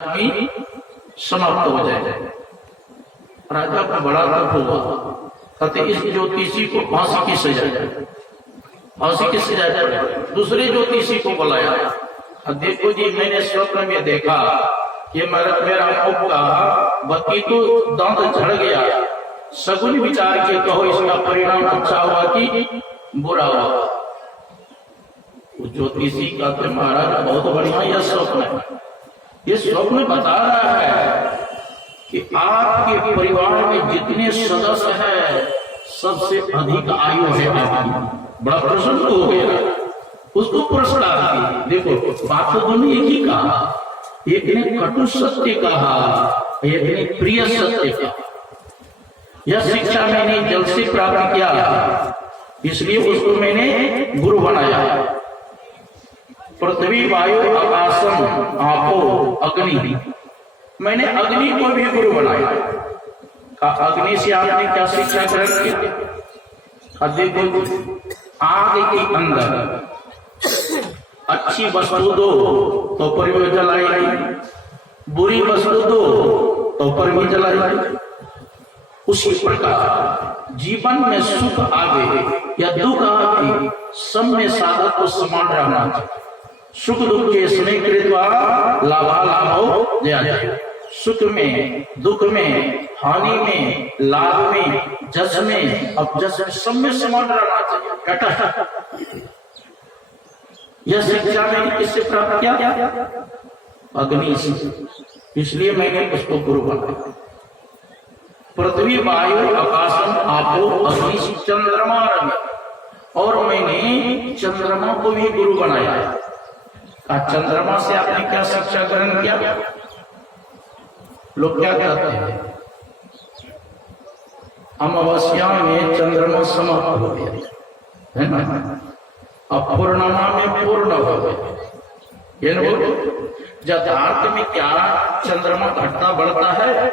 भी समाप्त हो जाए। राजा को बड़ा दुख हुआ, कहते इस ज्योतिषी को फांसी की सजा जाए, फांसी की सजा जाए। दूसरे ज्योतिषी को बुलाया, देखो जी मैंने स्वप्न में देखा कि मेरा मुख का बत्ती तो दांत झड़ गया, सगुन विचार के कहो इसका परिणाम अच्छा हुआ कि बुरा हुआ। ज्योतिषी कहते महाराज बहुत बढ़िया यह स्वप्न है, ये स्वप्न बता रहा है कि आपके परिवार में जितने सदस्य हैं सबसे अधिक आयु है आपकी। बड़ा प्रसन्न हो गया, उसको प्रश्न आती, देखो बात तो दोनों एक ही कहा, एक ने कटु सत्य कहा, एक ने प्रिय सत्य कहा। यह शिक्षा मैंने जल से प्राप्त किया, इसलिए उसको मैंने गुरु बनाया। पृथ्वी वायु आकाशम आपो अग्नि, मैंने अग्नि को भी गुरु बनाया। अग्नि से आपने क्या शिक्षा ग्रहण की? देखो आग के अंदर अच्छी वस्तु दो तो पर भी जलाएगी, बुरी वस्तु दो तो पर भी जलाएगी। उसी प्रकार जीवन में सुख आवे या दुख आवे, सब में साधक को समान रहना चाहिए। सुख दुख के समय कृत्वा लाभालाभो जय, सुख में दुख में हानि में लाभ में जस में अपजस में सब में समान रहना चाहिए। यह शिक्षा मैंने किससे प्राप्त किया? अग्नि से, इसलिए मैंने उसको गुरु बनाया। पृथ्वी वायु आकाशम आपो अग्नि से चंद्रमा रवि, और मैंने चंद्रमा को भी गुरु बनाया। चंद्रमा से आपने क्या शिक्षा ग्रहण किया? लोग क्या कहते हैं अमावस्या में चंद्रमा समाप्त हो गया है ना, अब पूर्णिमा में पूर्ण हो गया। यथार्थ में क्या चंद्रमा घटता बढ़ता है?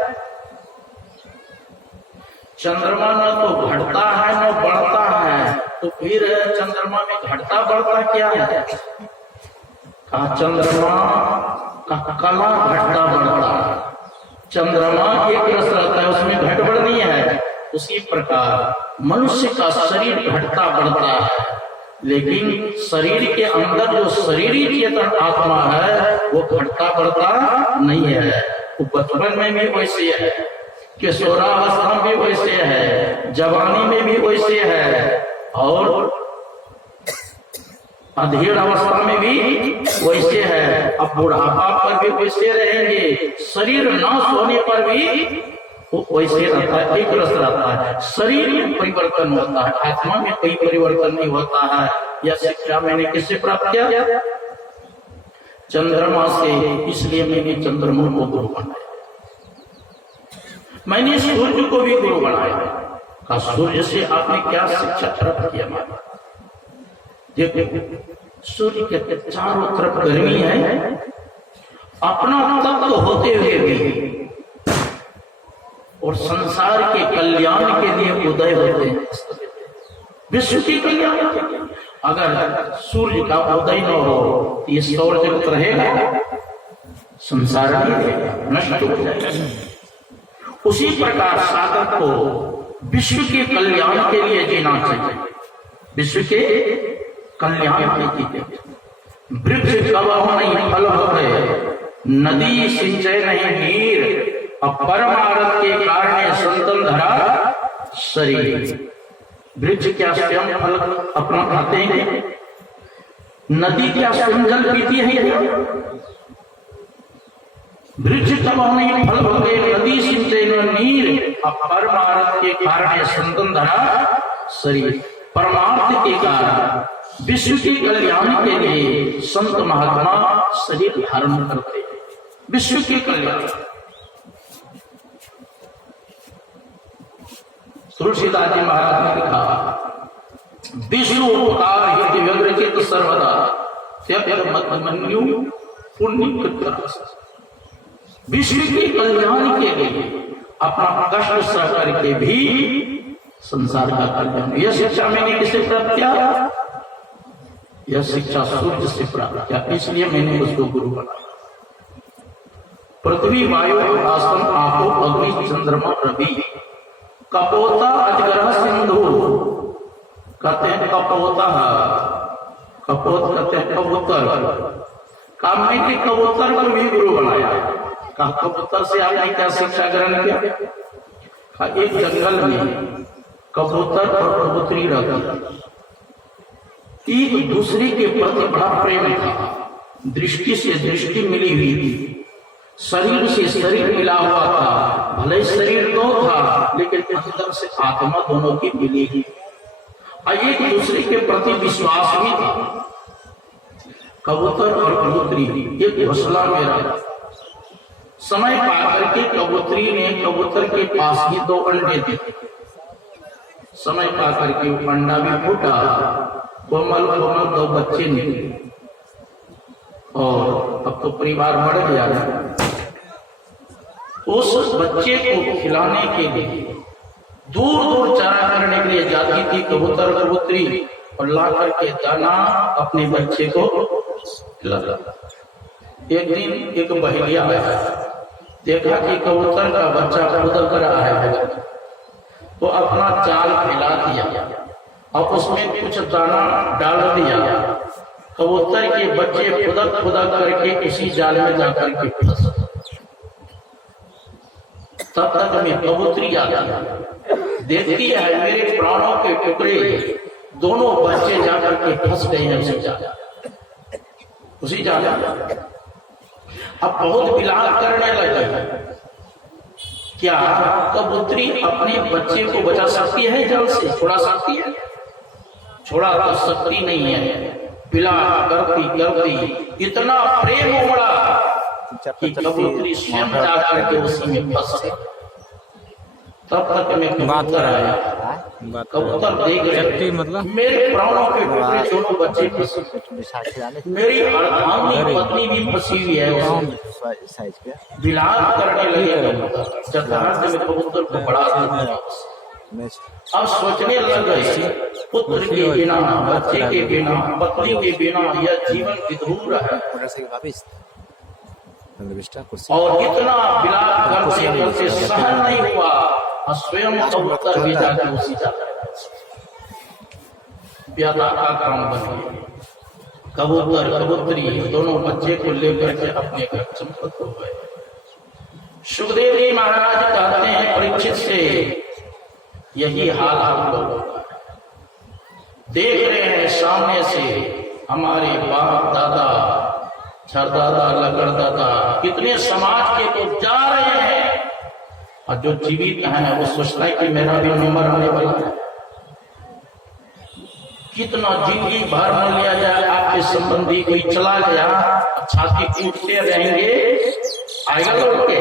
चंद्रमा न तो घटता है न बढ़ता है, तो फिर चंद्रमा में घटता बढ़ता क्या है? चंद्रमा का कला घटता बढ़ता है। चंद्रमा एक रस रहता है, उसमें घट बढ़ नहीं है। उसी प्रकार मनुष्य का शरीर घटता बढ़ता है, लेकिन शरीर के अंदर जो शरीरी चेतन आत्मा है वो घटता बढ़ता नहीं है। वो बचपन में भी वैसे है, किशोरावस्था में भी वैसे है, जवानी में भी वैसे है, और अधेड़ अवस्था में भी वैसे है। अब बुढ़ापा पर भी वैसे रहेंगे, शरीर नाश होने पर भी वैसे रहता है, एक रस रहता है। शरीर में परिवर्तन होता है, आत्मा में कोई परिवर्तन नहीं होता है। यह शिक्षा मैंने किससे प्राप्त किया? चंद्रमा से, इसलिए मैंने चंद्रमा को गुरु बनाया। मैंने सूर्य को भी गुरु बनाया। सूर्य से आपने क्या शिक्षा प्राप्त किया? देखो सूर्य के चारों तरफ गर्मी है, अपना तत्व होते हुए भी, और संसार के कल्याण के लिए उदय होते हैं, विश्व के कल्याण के लिए। अगर सूर्य का उदय न हो तो ये सौर जगत रहेगा, संसार नहीं रहेगा, नष्ट हो जाएगा। उसी प्रकार साधक को विश्व के कल्याण के लिए जीना चाहिए, विश्व के कल्याण के लिए। वृक्ष कबहु नहीं फल होते, नदी सिंचय नहीं नीर, अब परमारथ के कारण संतन धरा शरीर। वृक्ष क्या स्वयं फल अपना खाते हैं? नदी क्या स्वयं जल पीती है? वृक्ष कबहु नहीं फल होते, नदी सिंचय नीर, अब परमारथ के कारण संतन धरा शरीर। परमार्थ के कारण विश्व के कल्याण के लिए संत महात्मा शरीर धारण करते हैं, विश्व के कल्याण। तुलसीदास जी महाराज ने कहा, विश्व उपकार हित व्यग्रचित सर्वदा त्यक्त मन्यु पुण्य कृत। विश्व के कल्याण के लिए अपना कष्ट सह करके भी संसार का कल्याण। यह शिक्षा मैंने किसे प्राप्त किया? यह शिक्षा सूर्य से प्राप्त किया, इसलिए मैंने उसको गुरु बनाया। पृथ्वी वायु आकाशम आपो अग्नि चंद्रमा रवि कपोता अजगर सिंधु। कहते हैं कपोता, कपोत कहते हैं कबूतर। कामने के कबूतर को भी गुरु बनाया। कहा कबूतर से आपने क्या शिक्षा ग्रहण किया? एक जंगल में कबूतर और कबूतरी रहती, एक दूसरे के प्रति बड़ा प्रेम था, दृष्टि से दृष्टि मिली हुई थी, शरीर से शरीर मिला हुआ था। भले शरीर दो था लेकिन अंदर से आत्मा दोनों की मिली हुई, एक दूसरे के प्रति विश्वास भी था। कबूतर और कबूतरी एक घोंसला में रहा। समय पाकर के कबूतरी ने कबूतर के पास ही 2 अंडे दिए। समय पाकर के अंडा भी फूटा, कोमल कोमल 2 बच्चे निकले और अब तो परिवार बढ़ गया है। उस बच्चे को खिलाने के लिए दूर दूर चारा करने के लिए जाती थी कबूतर कबूतरी, और ला करके दाना अपने बच्चे को खिलाता। एक दिन एक बहेलिया आया, देखा कि कबूतर का बच्चा कूद कर रहा है, तो अपना जाल फैला दिया और उसमें कुछ दाना डाल दिया। कबूतर के बच्चे खुदक खुदक करके उसी जाल में जाकर के फंस। तब तक में कबूतरी आ गई, देखती है मेरे प्राणों के टुकड़े दोनों बच्चे जाकर के फंस गए हैं उसी जाल। अब बहुत विलाप करने लगे। क्या कबूतरी अपने बच्चे को बचा सकती है जल से? छोड़ा सकती है? छोड़ा तो सकती नहीं है। विलाप करती करती इतना प्रेम उमड़ा कि कबूतरी स्वयं जाकर के उसी में फंस गई। तब तक में कबूतर आया। कबूतर देख रहे मतलब मेरे प्राणों के टुकड़े दोनों बच्चे फंसे, मेरी अर्धांगिनी पत्नी भी फंसी हुई है। विलाप करने लगे चतुरार्थ में कबूतर को बड़ा अब सोचने लग गए, पुत्र के बिना, बच्चे के बिना, पत्नी के बिना यह जीवन विधूर है। और इतना विलाप करते सहन नहीं हुआ, स्वयं कबूतर भी जाकर उसी जाकर प्यादा का काम बन गया। कबूतर कबूतरी दोनों बच्चे को लेकर के अपने घर चंपत हो गए। सुखदेव जी महाराज कहते हैं परीक्षित से, यही हाल आप लोगों का देख रहे हैं सामने से। हमारे बाप दादा, छरदादा, लगड़दादा कितने समाज के तो जा रहे हैं, और जो जीवित है वो सोचता है कि मेरा भी नंबर आने वाला है। कितना जिंदगी भर न लिया जाए, आपके संबंधी कोई चला गया, छाती कूटते रहेंगे, आएगा लौट के,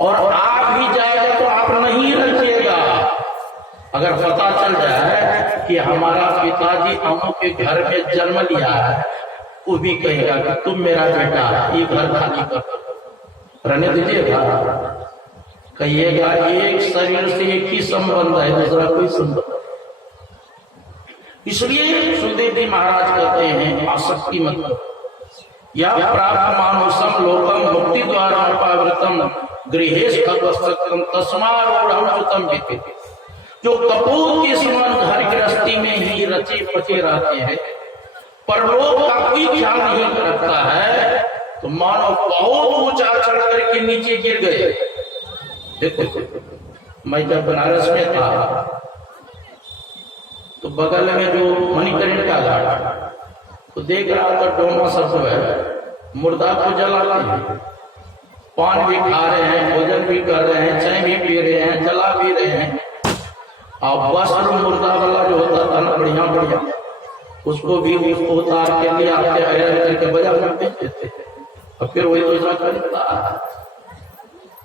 और आप भी जाएगा तो आप नहीं रखिएगा। अगर पता चल जाए कि हमारा पिताजी अमों के घर में जन्म लिया है, वो भी कहेगा कि तुम मेरा बेटा, ये घर खाली कर रहने दीजिएगा। कहिएगा एक शरीर से एक ही संबंध है, दूसरा कोई संबंध। इसलिए सुखदेव जी महाराज कहते हैं आसक्ति मत करो। या प्राप्त मानुषम लोकम मुक्ति द्वारा अपावृतम गृहेश खगवस्तम तस्मारूढ़म बीते। जो कपूर के समान घर गृहस्थी में ही रचे पचे रहते हैं, परलोक का कोई ख्याल नहीं रखता है, तो मानो बहुत ऊंचा चढ़ करके नीचे गिर गए। देखो मैं जब बनारस में था तो बगल में जो मणिकरण का घाट तो देख रहा था, डोमा सब जो है मुर्दा को जलाते हैं, पान भी खा रहे हैं, भोजन भी कर रहे हैं, चाय भी पी रहे हैं, जला भी रहे हैं। और वस्त्र मुर्दा वाला जो होता था ना बढ़िया बढ़िया, उसको भी उसको उतार के लिए आते आयरन करके बाजार में बेच देते और फिर वही दूसरा खरीदता।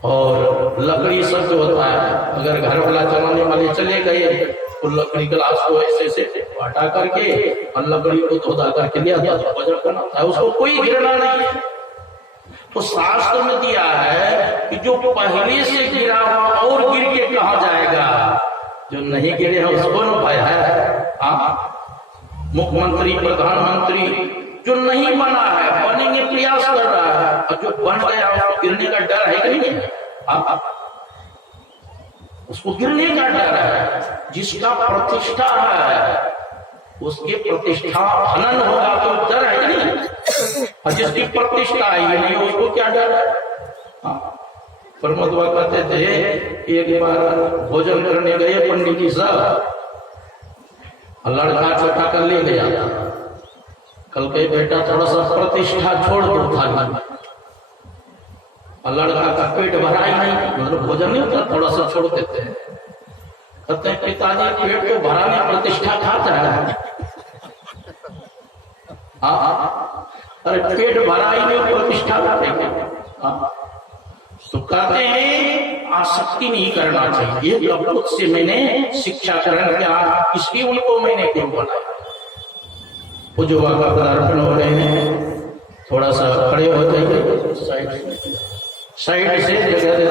और लकड़ी सब जो होता है, अगर घर वाला जलाने वाले चले गए तो लकड़ी गिलास को ऐसे से हटा करके और लकड़ी को धोधा करके ले आता है, वजन करना था, उसको कोई गिरना नहीं है। तो शास्त्र में दिया है कि जो पहले से गिरा हुआ और गिर के कहा जाएगा, जो नहीं गिरे हैं उसको न पाया है। मुख्यमंत्री, प्रधानमंत्री, जो नहीं बना है बनने प्रयास कर रहा है, और जो बन गया उसको गिरने का डर है कि नहीं? आप उसको गिरने का डर है। जिसका प्रतिष्ठा है उसकी प्रतिष्ठा हनन होगा तो डर है कि नहीं? और जिसकी प्रतिष्ठा है नहीं उसको क्या डर है? परमद्वा कहते थे एक बार भोजन करने गए पंडित जी साहब, लड़का चौथा कर ले गया, कल के बेटा थोड़ा सा प्रतिष्ठा छोड़ दो थाली, और लड़का का पेट भरा ही नहीं, मतलब भोजन नहीं होता थोड़ा सा छोड़ देते हैं। कहते हैं पिताजी पेट को भरा नहीं प्रतिष्ठा खाता है। अरे पेट भरा ही नहीं प्रतिष्ठा खाते। तो कहते हैं आसक्ति नहीं करना चाहिए। अब से मैंने शिक्षा ग्रहण किया, इसलिए उनको मैंने गुरु बनाया। पूजवा का पदार्पण हो रहे हैं, थोड़ा सा खड़े हो जाइए, साइड से जगह